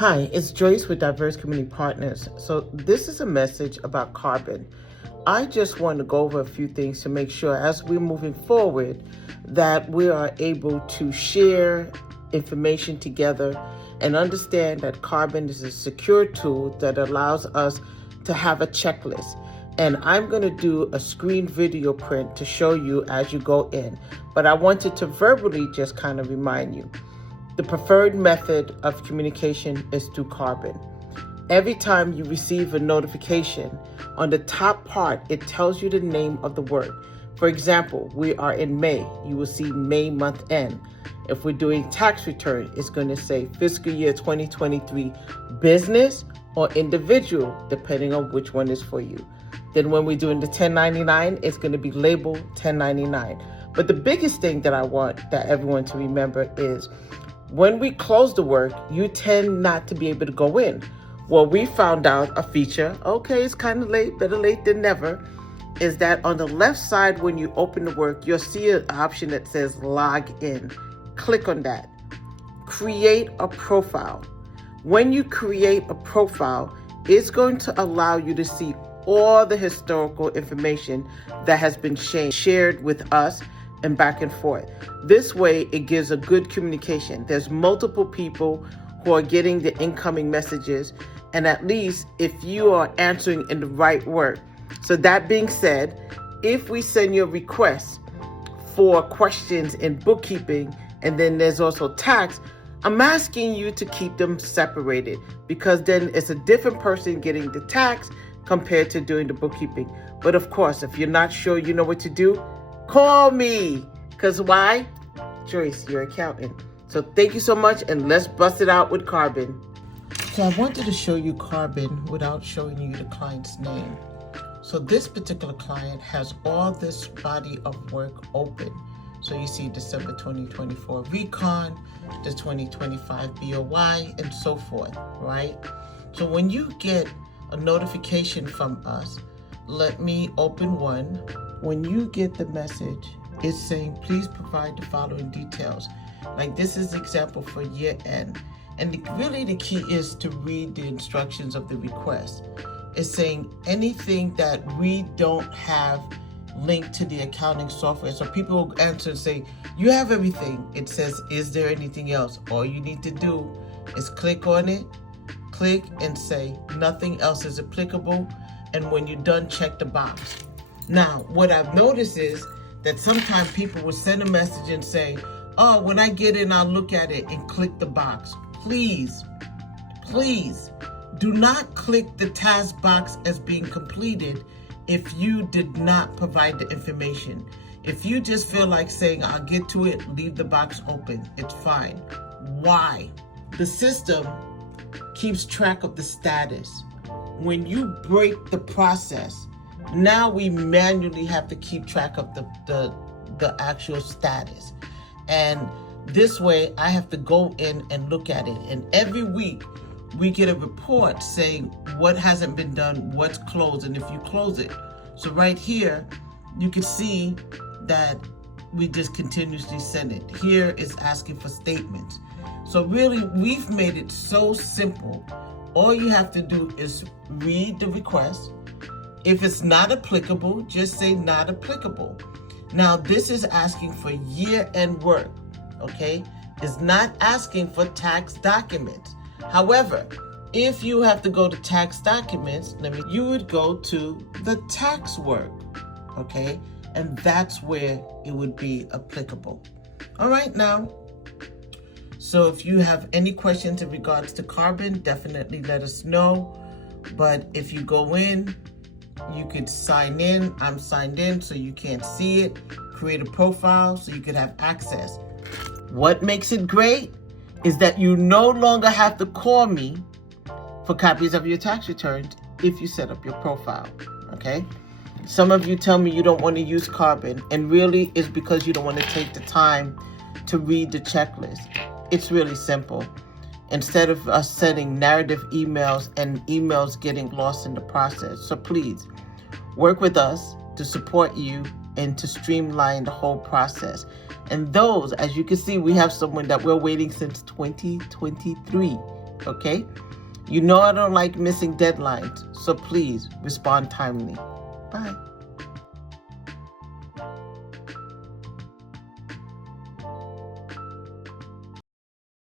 Hi, it's Joyce with Diverse Community Partners. So this is a message about Karbon. I just want to go over a few things to make sure as we're moving forward that we are able to share information together and understand that Karbon is a secure tool that allows us to have a checklist. And I'm going to do a screen video print to show you as you go in. But I wanted to verbally just kind of remind you. The preferred method of communication is through Karbon. Every time you receive a notification, on the top part, it tells you the name of the work. For example, we are in May. You will see May month end. If we're doing tax return, it's going to say fiscal year 2023 business or individual, depending on which one is for you. Then when we're doing the 1099, it's going to be labeled 1099. But the biggest thing that I want that everyone to remember is when we close the work, you tend not to be able to go in. Well, we found out a feature, okay, it's kind of late, better late than never, is that on the left side when you open the work, you'll see an option that says log in. Click on that. Create a profile. When you create a profile, it's going to allow you to see all the historical information that has been shared with us and back and forth. This way, it gives a good communication. There's multiple people who are getting the incoming messages, and at least if you are answering in the right word. So that being said, if we send you a request for questions in bookkeeping, and then there's also tax, I'm asking you to keep them separated because then it's a different person getting the tax compared to doing the bookkeeping. But of course, if you're not sure you know what to do, call me. Because why? Joyce, your accountant. So thank you so much, and let's bust it out with Karbon. So I wanted to show you Karbon without showing you the client's name. So this particular client has all this body of work open. So you see December 2024 recon, the 2025 BOY, and so forth, right? So when you get a notification from us, let me open one. When you get the message, it's saying, please provide the following details. Like this is example for year end. And really the key is to read the instructions of the request. It's saying anything that we don't have linked to the accounting software. So people will answer and say, you have everything. It says, is there anything else? All you need to do is click on it, click and say, nothing else is applicable. And when you're done, check the box. Now, what I've noticed is that sometimes people will send a message and say, oh, when I get in, I'll look at it and click the box. Please, please do not click the task box as being completed if you did not provide the information. If you just feel like saying, I'll get to it, leave the box open, it's fine. Why? The system keeps track of the status. When you break the process, now we manually have to keep track of the actual status. And this way I have to go in and look at it. And every week we get a report saying what hasn't been done, what's closed, and if you close it. So right here, you can see that we just continuously send it. Here is asking for statements. So really, we've made it so simple. All you have to do is read the request. If it's not applicable, just say not applicable. Now, this is asking for year-end work, okay? It's not asking for tax documents. However, if you have to go to tax documents, you would go to the tax work, okay? And that's where it would be applicable. All right, now. So if you have any questions in regards to Karbon, definitely let us know. But if you go in, you could sign in. I'm signed in, so you can't see it. Create a profile so you could have access. What makes it great is that you no longer have to call me for copies of your tax returns if you set up your profile, okay? Some of you tell me you don't want to use Karbon, and really it's because you don't want to take the time to read the checklist. It's really simple. Instead of us sending narrative emails and emails getting lost in the process. So please, work with us to support you and to streamline the whole process. And those, as you can see, we have someone that we're waiting since 2023. okay? You know I don't like missing deadlines, so please respond timely. Bye.